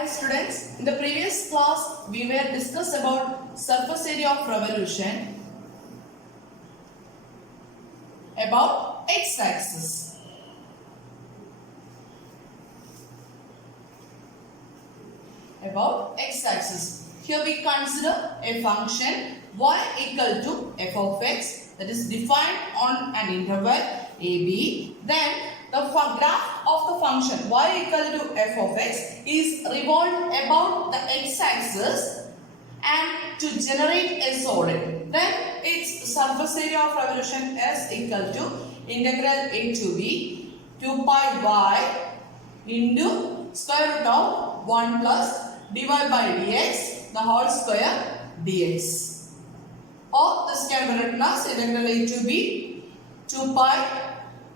Hi students, in the previous class we were discussed about surface area of revolution about x-axis. About x-axis. Here we consider a function y equal to f of x that is defined on an interval ab. Then the graph of the function y equal to f of x is revolved about the x-axis and to generate a solid. Then its surface area of revolution is equal to integral a to b 2 pi y into square root of 1 plus dy by dx the whole square dx. Or this can be written as integral a to b 2 pi.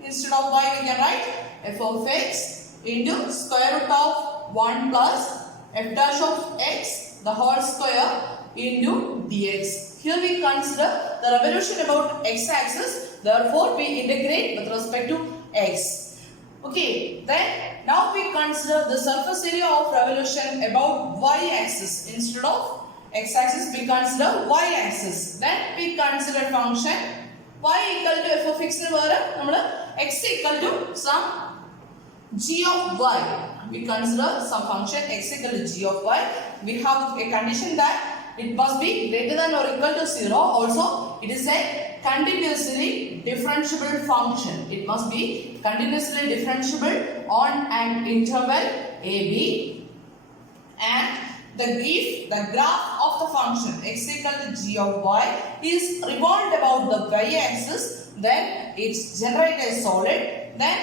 Instead of y we can write f of x into square root of 1 plus f dash of x the whole square into dx. Here we consider the revolution about x-axis, therefore we integrate with respect to x. Okay, then now we consider the surface area of revolution about y-axis. Instead of x-axis we consider y-axis. Then we consider function y equal to f of x ന് പകരം x equal to some g of y. We consider some function x equal to g of y. We have a condition that it must be greater than or equal to 0. Also, it is a continuously differentiable function. It must be continuously differentiable on an interval ab, and the graph of the function x equal to g of y is revolved about the y-axis. Then it's generate a solid. Then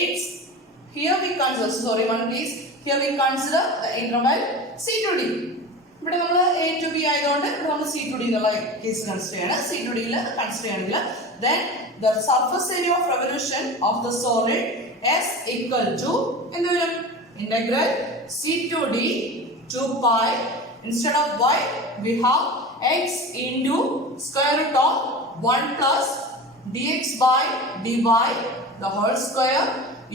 it's here we consider here we consider the interval c to d. ഇവിടെ നമ്മൾ a to b ആയതുകൊണ്ട് നമ്മൾ c to d എന്നുള്ള case consider ചെയ്യണം. c to d യിൽ consider ചെയ്യണമെങ്കിൽ then the surface area of revolution of the solid is equal to എന്ത് വരും integral c to d 2 pi. Instead of y we have x into square root of 1 plus dx by dy the whole square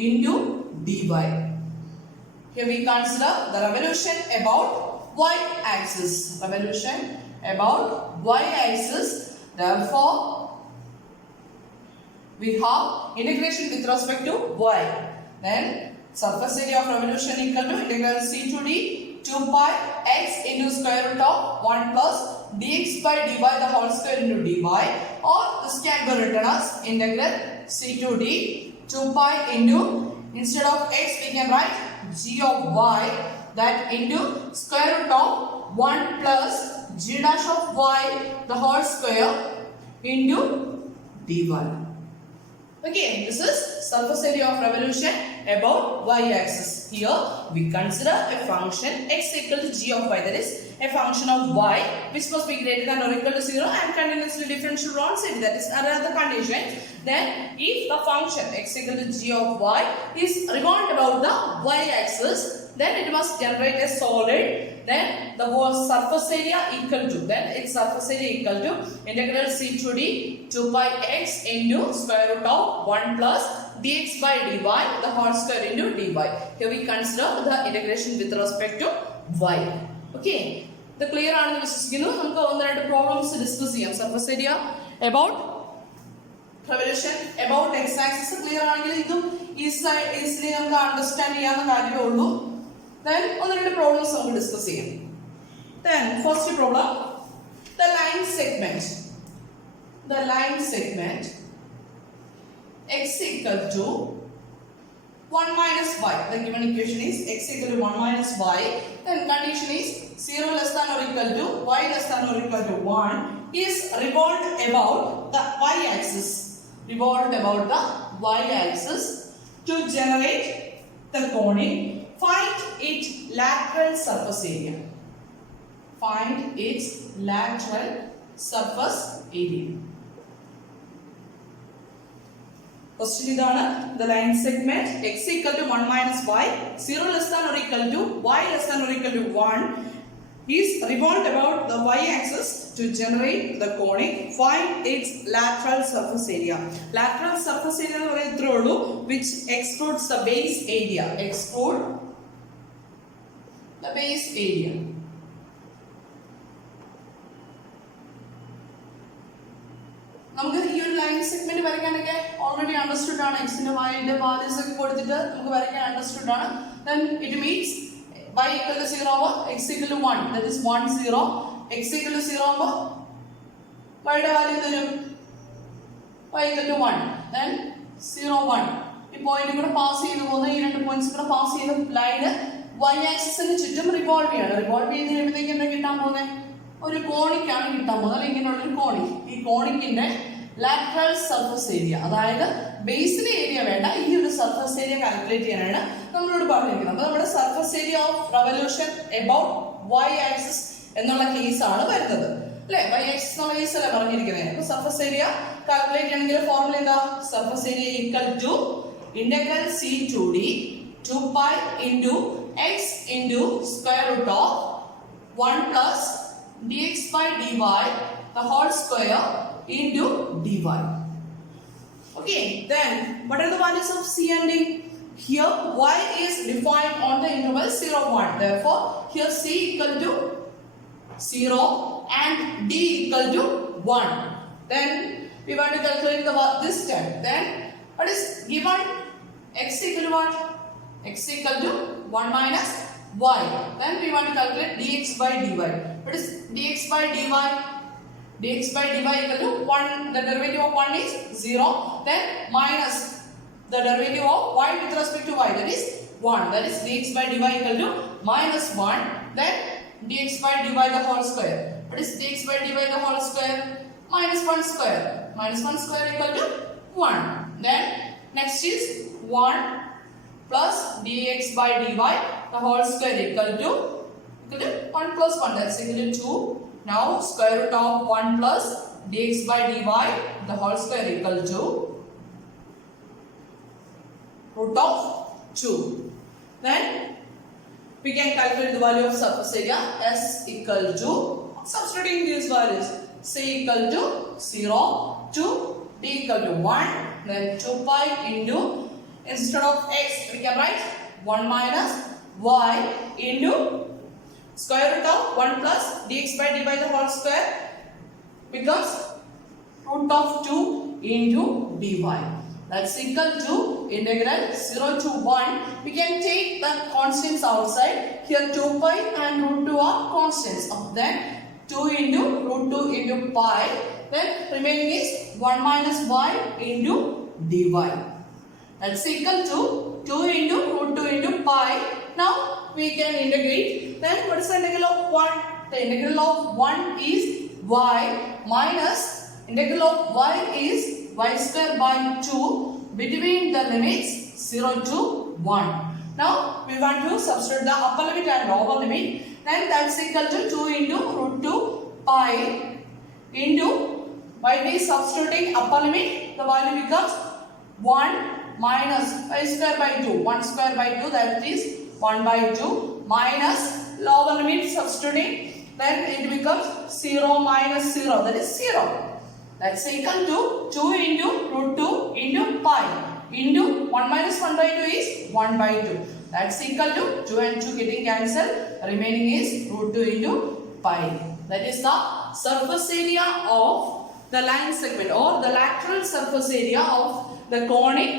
into dy. Here we consider the revolution about y-axis. Revolution about y-axis. Therefore, we have integration with respect to y. Then surface area of revolution equal to integral c to d 2 pi x into square root of 1 plus dx by dy the whole square into dy, or this can be written as integral c to d 2 pi into, instead of x we can write g of y, that into square root of 1 plus g dash of y the whole square into dy. Okay, this is surface area of revolution about y-axis. Here we consider a function x equal to g of y, that is a function of y which must be greater than or equal to 0 and continuously differentiable on z. That is another condition. Then if the function x equal to g of y is revolved about the y-axis, then it must generate a solid. Then the surface area equal to, then its surface area equal to integral c to d 2 pi x into square root of 1 plus dx by dy the whole square into dy. Here we consider the integration with respect to y. Okay, the clear ആണെന്ന് വിശ്വസിക്കുന്നു. നമുക്ക് ഒന്ന് രണ്ട് problems discuss ചെയ്യാം. Surface area about revolution about x-axis clear ആണെങ്കിൽ ഇതും easily നമുക്ക് understand ചെയ്യാവുന്ന കാര്യമേ ഉള്ളൂ. Then ഒന്ന് രണ്ട് പ്രോബ്ലംസ് നമുക്ക് ഡിസ്കസ് ചെയ്യാം. Then first problem, the line segment x equal to 1 minus y. The given equation is x equal to 1 minus y. Then condition is 0 less than or equal to y less than or equal to 1 is revolved about the y-axis. To generate the conic, find its lateral surface area. Question idana, the line segment x equal to 1 minus y, 0 less than or equal to y less than or equal to 1 is revolved about the y-axis to generate the conic. Find its lateral surface area. Lateral surface area എന്ന് പറയുന്നത് which excludes the base area. Exclude the base area. നമുക്ക് ഈ ഒരു line segment വരയ്ക്കാനൊക്കെ already understood ആണ്. എക്സിന്റെ വൈന്റെ values ഒക്കെ കൊടുത്തിട്ട് നമുക്ക് വരയ്ക്കാൻ അണ്ടർസ്റ്റുഡ് ആണ്. Then it means y equal to 0 over x equal to 1, that is 1 0. x equal to 0 over y യുടെ വാല്യൂ തരും y equal to 1, then 0 1. ഈ പോയിന്റ് കൂടെ പാസ് ചെയ്തു പോകുന്ന ഈ രണ്ട് പോയിന്റ്സ് കൂടെ പാസ് ചെയ്ത ലൈന് y ആക്സിസിന് ചുറ്റും റിവോൾവ് ചെയ്യാണ്. റിവോൾവ് ചെയ്ത് കഴിയുമ്പോഴത്തേക്ക് എന്താ കിട്ടാൻ പോകുന്നത്? ഒരു കോണിക്കാണ് കിട്ടാൻ പോകുന്നത്, അല്ലെങ്കിൽ ഇങ്ങനെയുള്ളൊരു കോണി. ഈ കോണിക്കിന്റെ ലാറ്ററൽ സർഫസ് ഏരിയ, അതായത് ബേസിലെ ഏരിയ വേണ്ട, ഈ ഒരു സർഫസ് ഏരിയ കാൽക്കുലേറ്റ് ചെയ്യാനാണ് നമ്മളോട് പറഞ്ഞിരിക്കുന്നത്. അപ്പൊ നമ്മുടെ surface area of revolution about y axis എന്നുള്ള കേസ് ആണ് വരുന്നത് അല്ലെ. y ആക്സിസ് എന്നുള്ള കേസ് അല്ലേ പറഞ്ഞിരിക്കുന്നത്. അപ്പൊ സർഫസ് ഏരിയ കാൽക്കുലേറ്റ് ചെയ്യണമെങ്കിൽ ഫോർമുല എന്താ? Surface area equal to integral c to d 2 pi into x into square root of 1 plus dx by dy the whole square into dy. Okay, then what are the values of c and d? Here y is defined on the interval 0 1. Therefore here c equal to 0 and d equal to 1. Then we want to calculate this term. Then what is given? X equal to what? X equal to 1 minus y. Then we want to calculate dx by dy. What is dx by dy? Dx by dy equal to 1. The derivative of 1 is 0. Then minus the derivative of y with respect to y, that is 1. That is dx by dy equal to minus 1. Then dx by dy the whole square. What is dx by dy the whole square? Minus 1 square. Minus 1 square equal to 1. Then next is 1 plus dx by dy the whole square equal to 1 plus 1, that's equal to 2. Now square root of 1 plus dx by dy the whole square equal to root of 2. Then we can calculate the value of surface area. S equal to, substituting these values, c equal to 0, 2, d equal to 1, then 2 pi into, instead of x we can write 1 minus y into square root of 1 plus dx by dy the whole square becomes root of 2 into dy. That's equal to integral 0 to 1. We can take the constants outside. Here 2 pi and root 2 are constants. Then 2 into root 2 into pi. Then remaining is 1 minus y into dy. That's equal to 2 into root 2 into pi. Now we can integrate. Then what is the integral of 1? The integral of 1 is y minus integral of y is y square by 2 between the limits 0 to 1. Now we want to substitute the upper limit and lower limit. Then that's equal to 2 into root 2 pi into, by we substituting upper limit, the value becomes 1 minus y square by 2. 1 square by 2, that is 1 by 2, minus lower limit substituting, then it becomes 0 minus 0, that is 0. That's equal to 2 into root 2 into pi into 1 minus 1 by 2 is 1 by 2. That's equal to 2 and 2 getting cancelled. Remaining is root 2 into pi. That is the surface area of the line segment or the lateral surface area of the conic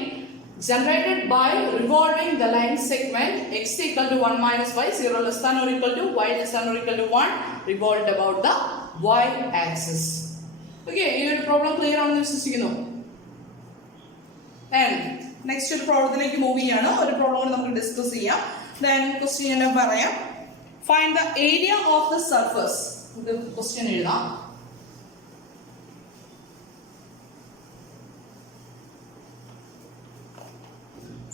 generated by revolving the line segment x equal to 1 minus y, 0 less than or equal to y less than or equal to 1, revolved about the y axis. Okay, ഈ ഒരു problem clear ആണെന്ന് വിശ്വസിക്കുന്നു. Next ഒരു പ്രോബ്ലത്തിലേക്ക് move ചെയ്യാണ്. ഒരു problem കൂടി നമുക്ക് discuss ചെയ്യാം. ദെൻ ക്വസ്റ്റ്യൻ ഞാൻ പറയാം. Find the area of the surface. ഇത് ക്വസ്റ്റ്യൻ എഴുതാം.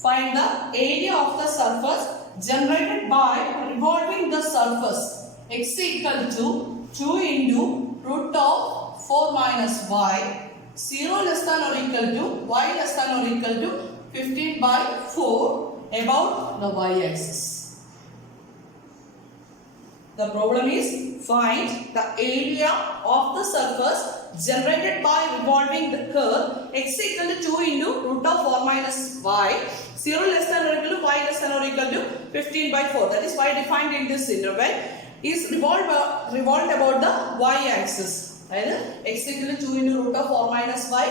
Find the area of the surface generated by revolving the surface x equal to 2 into root of 4 minus y, 0 less than or equal to y less than or equal to 15 by 4 about the y axis. The problem is find the area of the surface generated by revolving the curve x equal to 2 into root of 4 minus y, 0 less than or equal to y less than or equal to 15 by 4. That is y defined in this interval is revolved about the y axis. അതായത് x equal to 2 into root of 4 minus y,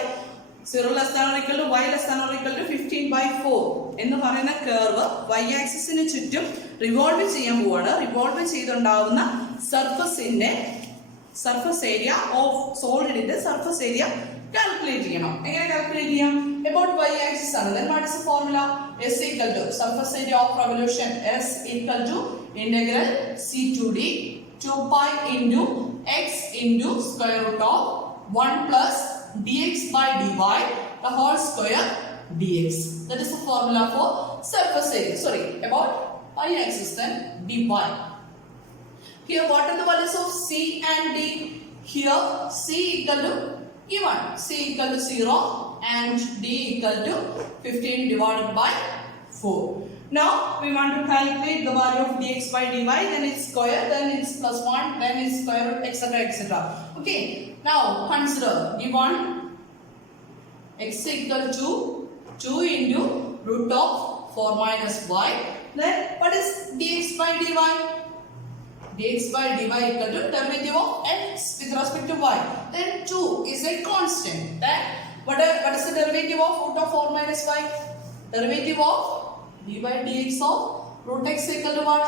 0 less than or equal to y less than or equal to 15 by 4 എന്ന് പറയുന്ന curve y ആക്സിസിന് ചുറ്റും revolve ചെയ്യാൻ പോവാണ്. Revolve ചെയ്തുണ്ടാവുന്ന surface area of സോളിഡിന്റെ surface area calculate ചെയ്യണം. എങ്ങനെ കാൽക്കുലേറ്റ് ചെയ്യാം? അബൌട്ട് y ആക്സിസ് ആണ്. Then what is the formula? S equal to surface area of revolution, S equal to integral c to d 2 pi into x into square root of 1 plus dx by dy the whole square dx. That is the formula for surface area. Sorry, about y-axis then dy. Here what are the values of c and d? Here c equal to given c equal to 0 and d equal to 15 divided by 4. Now we want to calculate the value of dx by dy, then it's square, then it's plus 1, then it's square root, etc. etc. Okay, now consider given x equal to 2 into root of 4 minus y, then what is dx by dy? Dx by dy equal to derivative of x with respect to y. Then 2 is a constant. Then what is the derivative of root of 4 minus y? Derivative of d by dx of root x equal to what?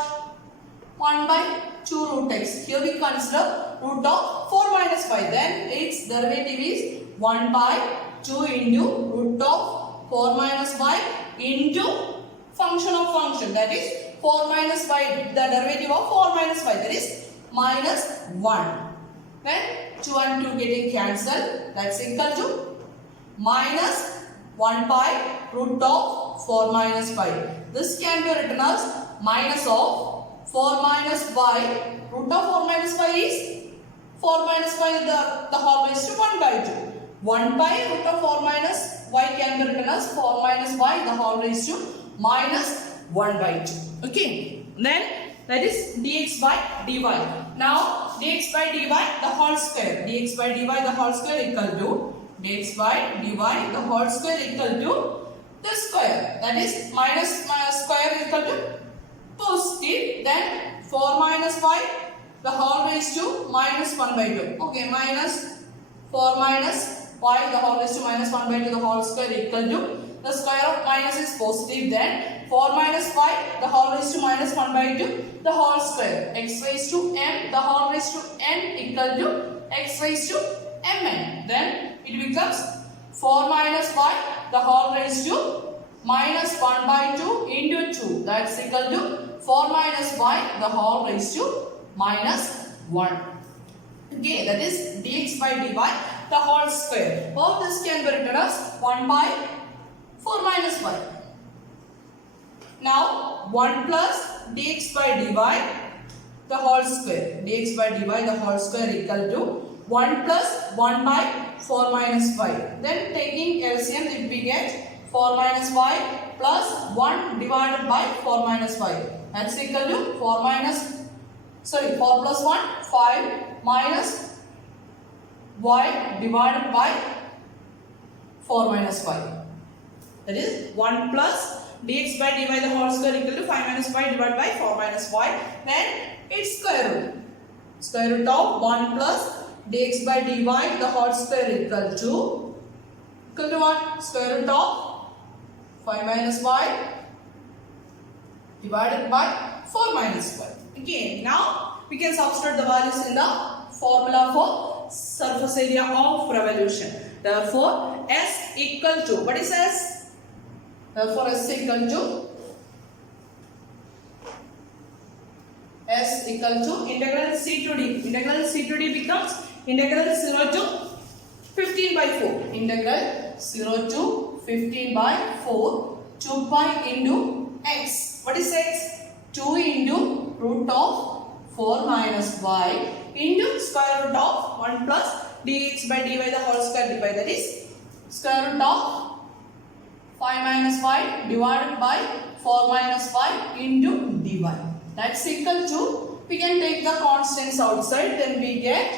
1 by 2 root x. Here we consider root of 4 minus y. Then its derivative is 1 by 2 into root of 4 minus y into function of function. That is 4 minus y, the derivative of 4 minus y, that is minus 1. Then 2 and 2 getting cancelled, that's equal to minus 1 by root of 4 minus y. This can be written as minus of 4 minus y. Root of 4 minus y is 4 minus y the whole raised to 1 by 2. 1 by root of 4 minus y can be written as 4 minus y the whole raised to minus 1 by 2. Okay, then that is dx by dy. Now dx by dy the whole square, dx by dy the whole square equal to dx by dy the whole square equal to the square, that is minus square equal to positive, then 4 minus y the whole raised to minus 1 by 2. Okay, minus 4 minus y the whole raised to minus 1 by 2 the whole square equal to the square of minus is positive, then 4 minus y the whole raised to minus 1 by 2 the whole square, x raised to m the whole raised to n equal to x raised to mn. Then it becomes 4 minus y the whole raised to minus 1 by 2 into 2, that's equal to 4 minus y the whole raised to minus 1. Okay, that is dx by dy the whole square. All this can be written as 1 by 4 minus y. Now 1 plus dx by dy the whole square, dx by dy the whole square equal to 1 plus 1 by 4 minus y. Then taking LCM it we get 4 minus y plus 1 divided by 4 minus y. That's equal to 4 plus 1 5 minus y divided by 4 minus y. That is 1 plus dx by dy the whole square equal to 5 minus y divided by 4 minus y. Then its square root. Square root of 1 plus dx by dy the whole square equal to what? Square root of 5 minus y divided by 4 minus y. Again, now we can substitute the values in the formula for surface area of revolution. Therefore, S equal to, what is S? Therefore, S equal to integral c to d. Integral c to d becomes integral 0 to 15 by 4. Integral 0 to 15 by 4. 2 pi into x. What is x? 2 into root of 4 minus y into square root of 1 plus dx by dy the whole square dy, that is square root of 5 minus y divided by 4 minus y into dy. That's equal to, we can take the constants outside, then we get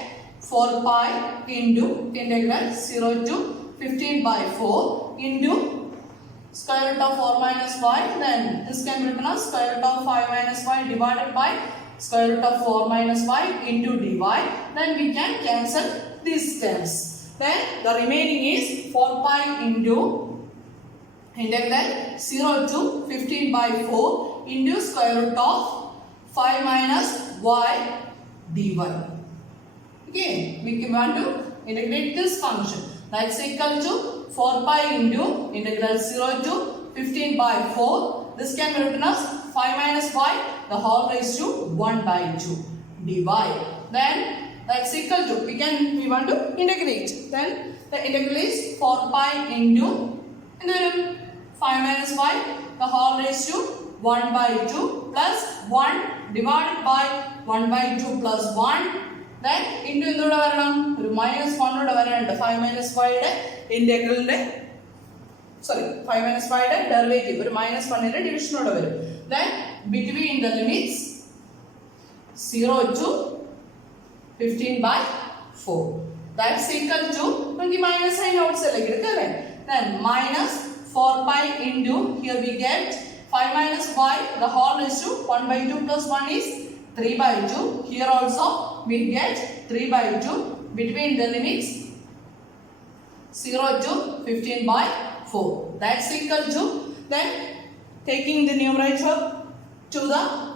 4 pi into integral 0 to 15 by 4 into square root of 4 minus y. Then this can be written as square root of 5 minus y divided by square root of 4 minus y into dy. Then we can cancel these terms. Then the remaining is 4 pi into integral 0 to 15 by 4 into square root of 5 minus y dy. Okay, we want to integrate this function. That's equal to 4 pi into integral 0 to 15 by 4. This can be written as 5 minus y the whole raised to 1 by 2 dy. Then that's equal to, we want to integrate. Then the integral is 4 pi into 5 minus y the whole raised to 1 by 2 plus 1 divided by 1 by 2 plus 1. Then into minus 1 5 minus y integral 5 minus y derivative minus 1 division. Then between the limits 0 to 15 by 4. That's equal to minus sign outside. Then minus 4 pi into, here we get 5 minus y the whole is to 1 by 2 plus 1 is 3 by 2. Here also we get 3 by 2 between the limits 0 to 15 by 4. That's equal to, then taking the numerator to the,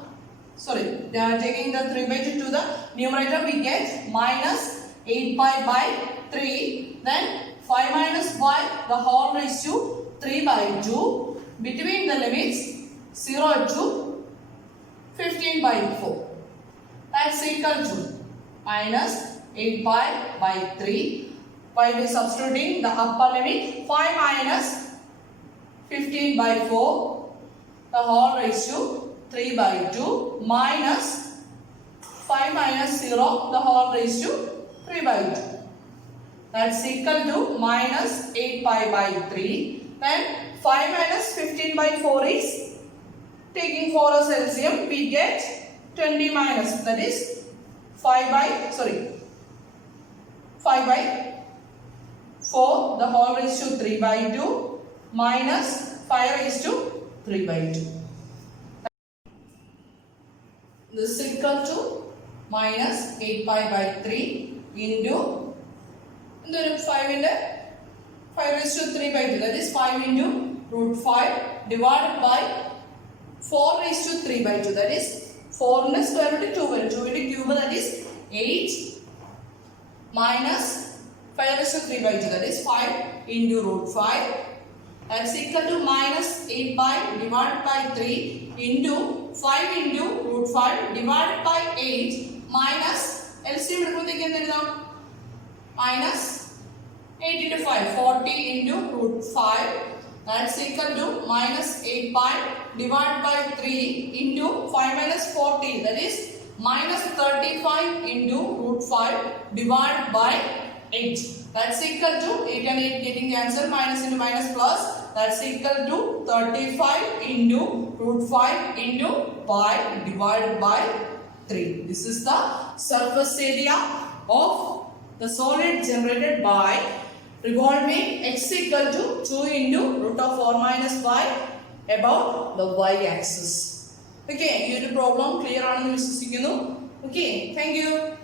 taking the 3 by 2 to the numerator, we get minus 8 pi by 3. Then 5 minus y the whole raised to 3 by 2 between the limits 0 to 15 by 4. That's equal to minus 8 pi by 3. By substituting the upper limit 5 minus 15 by 4 the whole raised to 3 by 2 minus 5 minus 0 the whole raised to 3 by 2. That's equal to minus 8 pi by 3. Then 5 minus 15 by 4 is, taking 4 as LCM, we get 20 minus, that is 5 by 4 the whole raised to 3 by 2 minus 5 raised to 3 by 2. This is equal to minus 8 pi by 3 into 5 into 5 raised to 3 by 2, that is 5 into root 5 divided by 4 raised to 3 by 2, that is 4 in the square root 2 by 2 into cube, that is 8 minus 5 raised to 3 by 2, that is 5 into root 5. That's equal to minus 8 pi divided by 3 into 5 into root 5 divided by 8 minus LCM minus 8 into 5, 40 into root 5. That's equal to minus 8 pi divided by 3 into 5 minus 40, that is minus 35 into root 5 divided by 8. That's equal to 8 and 8 getting the answer, minus into minus plus. That's equal to 35 into root 5 into pi divided by 3. This is the surface area of the solid generated by revolving x equal to 2 into root of 4 minus y about the y axis. Okay, you the problem clear on this. Okay, thank you.